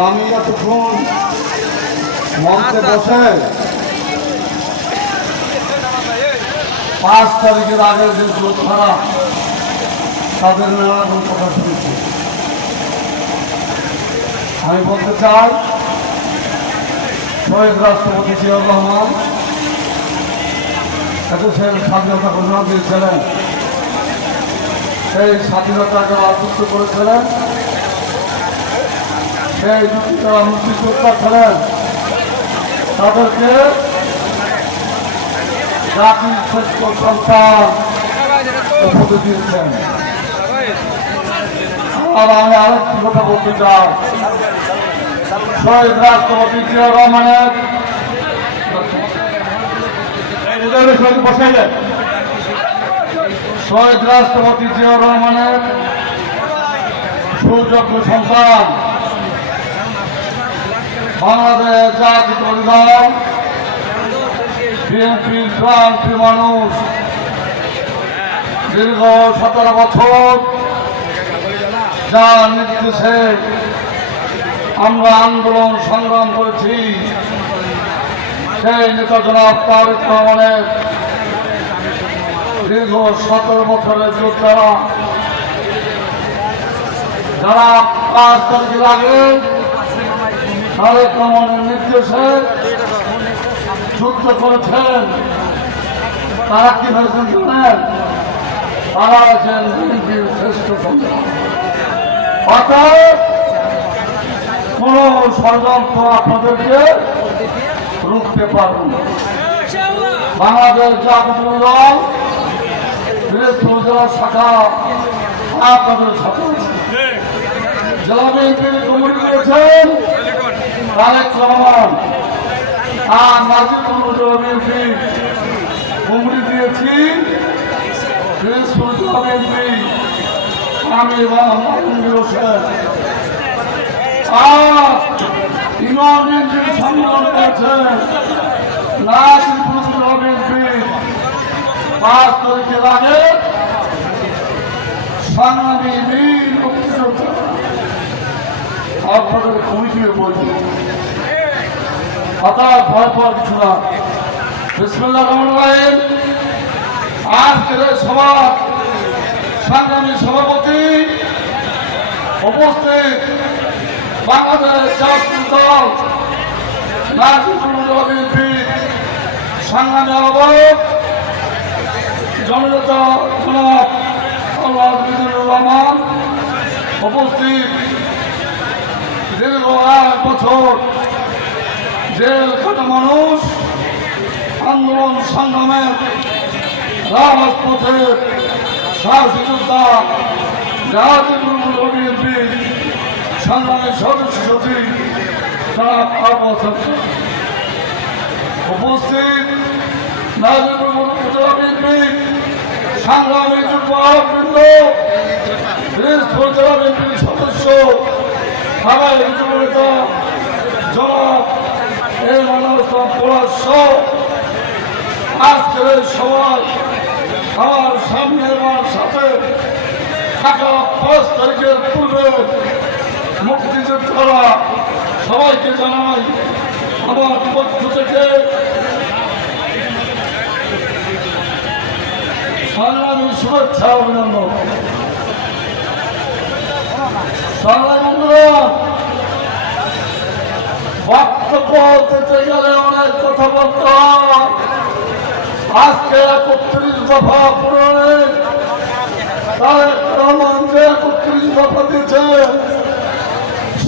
আমি এতক্ষণ মঞ্চে বসে পাঁচ তারিখের আগের যে যোদ্ধারা তাদের নানা রকম কথা শুনেছি আমি বলতে চাই শহীদ রাষ্ট্রপতি জিয়াউর রহমান এদেশের স্বাধীনতা ঘোষণা দিয়েছিলেন। সেই স্বাধীনতাকে আত্মস্থ করেছিলেন। সেই যারা মুক্তিযোদ্ধা ছিলেন তাদেরকে জাতির শ্রেষ্ঠ সন্তান উপাধি দিয়েছেন। আর আমি আরেকটি কথা বলতে চাই। শহীদ রাষ্ট্রপতি জিয়া রহমানের শহীদ রাষ্ট্রপতি জিয়া রহমানের সুযোগ্য সন্তান। বাংলাদেশ জাতীয় পরিবার বিএনপির প্রান্তীয় মানুষ, দীর্ঘ সতেরো বছর যার নির্দেশে আমরা আন্দোলন সংগ্রাম করেছি। সেই নেতা জনাব দীর্ঘ সতেরো বছরের যারা পাঁচ তারিখের তারেক রহমানের নির্দেশে যুদ্ধ করেছেন। তারা কি হয়েছেন জানেন? তারা আছেন বিএনপির শ্রেষ্ঠ অর্থাৎ কোন ষড়যন্ত্র আপনাদেরকে রুখতে পারবেন না। বাংলাদেশ জাতীয় দল বীরপুর জেলা শাখা, আপনাদের সাথে। জেলা বিএনপির কমিটি দিয়েছেন তারেক রহমান আর জেলা বিএনপি কমিটি দিয়েছি। আমি এবং মাহমুদুর হোসেন আর ইমাম সম্মান করেছেন নাজিরপুর জেলা পাঁচ তারিখের সংগ্রামী আপনাদের কমিটিও বলছি হঠাৎ ভয় পাওয়ার কিছু না। বিসমুল্লাহ রহমান রাহিম। আজকের এই সভা, সংগ্রামী সভাপতি উপস্থিত বাংলাদেশ জাতীয় দল বিএনপি সংগ্রামী আহ্বায়ক জননেতা জনাব আল্লাহ বিদুর রহমান উপস্থিত দীর্ঘ এক বছর জেল কাটা মানুষ, আন্দোলন সংগ্রামের রাজপথের সাহসী যোদ্ধা জাহাজুল সংগ্রামের সদস্য সচিব জনাব আবু উপস্থিত সংগ্রামী সদস্য সবাই জনাব আজকের এই সভায় আমার সামনে আমার সাথে থাকা পাঁচ তারিখের পূর্বে মুক্তিযোদ্ধারা সবাইকে জানাই আমার পক্ষ থেকে সংগ্রামী শুভেচ্ছা, অভিনন্দন। সংগ্রামী বক্তব্য দিতে গেলে অনেক কথা বলতে আজকে একত্রিশ দফা পূরণে তারেক রহমান যে একত্রিশ দফা দিয়েছে।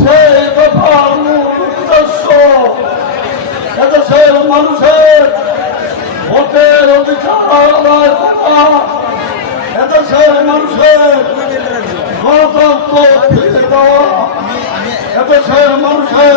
সেই দফার মূল উদ্দেশ্য এদেশের মানুষের ভোটের অধিকার আদায় করা। এদেশের মানুষের গণতন্ত্র ফিরে দেওয়া। এদেশের মানুষের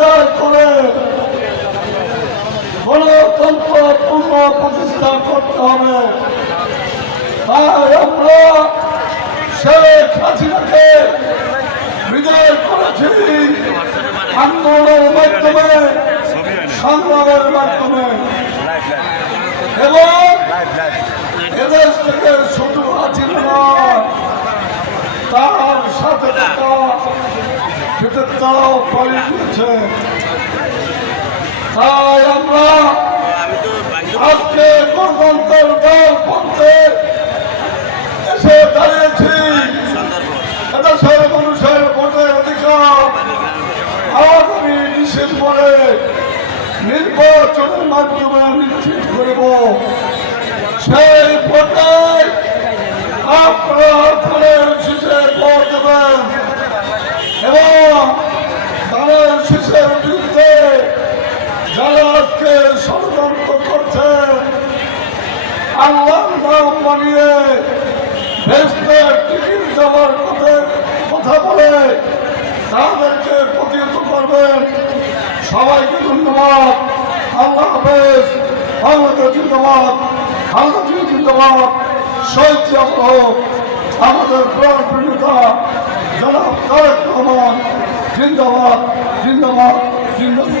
বিদায় করে গণতন্ত্র পূর্ণ প্রতিষ্ঠা করতে হবে। আমরা শেখ হাসিনাকে বিদায় করেছি। আন্দোলনের মাধ্যমে, সংগ্রামের মাধ্যমে। এবং এদেশ থেকে শুধু হাসিনা তার সাথে থাকা বিদ্যুৎটাও পালিয়ে দিয়েছে তাই আমরা আজকে গণতন্ত্রের দল পথে এসে দাঁড়িয়েছি। এদেশের মানুষের ভোটের অধিকার আগামী ডিসেম্বরে নির্বাচনের মাধ্যমে নিশ্চিত করব। সেই টিকিট কথা বলে তাদেরকে প্রতিহত করবেন। সবাইকে ধন্যবাদ। আল্লাহ হাফেজ। বাংলাদেশ জিন্দাবাদ। বাংলাদেশ জিন্দাবাদ। শহীদ জিয়াউর আমাদের প্রাণ প্রিয়তা। জনাব তারেক রহমান, জিন্দাবাদ জিন্দাবাদ জিন্দাবাদ।